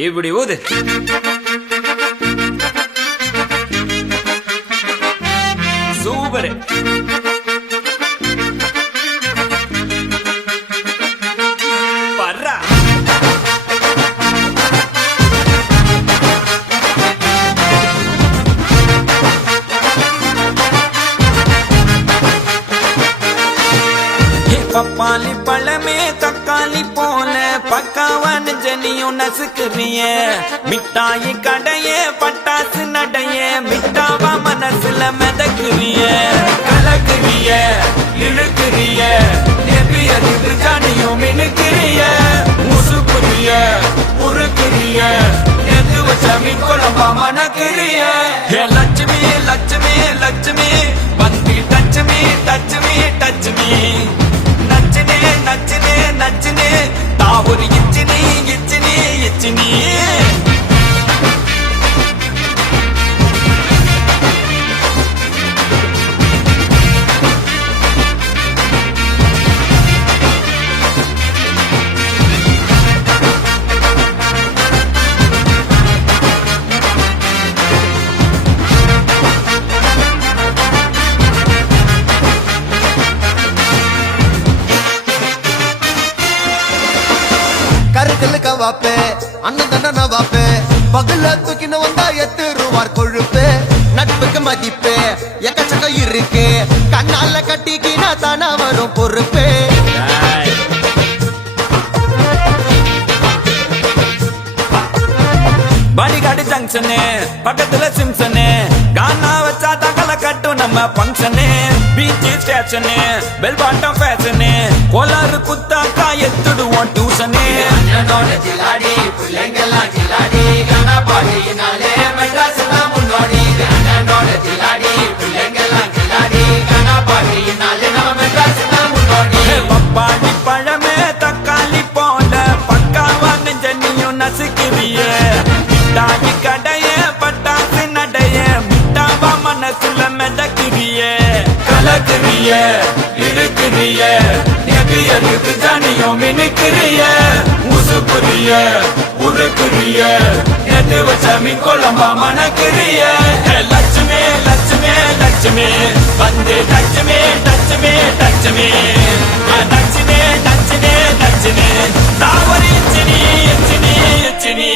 இப்படி ஊது. சூப்பர். பப்பாளி பழமே தக்காளி போல பக்காவான ஜனியும் நசுக்குறிய மிட்டாயி கடைய பட்டாசு நடைய மிட்டாவா மனசுல மிதக்குறிய கலக்குறிய இழுக்குறிய நெபியது ஜனியும் மினுக்குறிய முசுக்குறிய உருக்குறிய எது வச்சமி குழம்பா மணக்குறிய லட்சுமி லட்சுமி லட்சுமி வந்து டச்சுமி டச்சுமி டச்சுமி நச்சினே நச்சினே நச்சினே தாவூர் இச்சினி இச்சினி இச்சினி கருக்கலுக்க வாப்பே அண்ணன் தண்டன வாப்பே பகல தூக்கின வந்தா எத்துருவார் கொழுப்பு நட்புக்கு மதிப்பு எக்கச்சக்கம் இருக்கு கண்ணால கட்டிக்கினா தானா வரும் பொறுப்பு பாடிகாடு ஜங்ஷனு பக்கத்துல சிம்சனு கானா வச்சா தகல கட்டும் நம்ம பங்கனு beach station bell bottom fashion கோலாறு குத்தாக்கா எத்துடுவோம் டியூஷனு ஜிலாடி பிள்ளைங்கெல்லாம் ஜிலாடி கானா பாடினாலே மெட்ராஸ் தான் முன்னோடி ஜிலாடி பிள்ளைங்கெல்லாம் ஜிலாடி கானா பாடினாலே நம்ம மெட்ராஸ் தான் முன்னோடி பப்பாளி பழமே தக்காளி போல பக்காவான ஜனியும் நசுக்குறிய மிட்டாயி கடைய பட்டாசு நடைய மிட்டாவா மனசுல மிதக்குறிய கலக்குறிய இழுக்குறிய நெபியது ஜனியும் மினுக்குறிய முசுக்குறிய உருக்குறிய எது வச்சமி குழம்பா மணக்குறிய லட்சுமி லட்சுமி லட்சுமி வந்து டச்சுமி டச்சுமி டச்சுமி நச்சினே நச்சினே நச்சினே தாவரி இச்சினி இச்சினி இச்சினி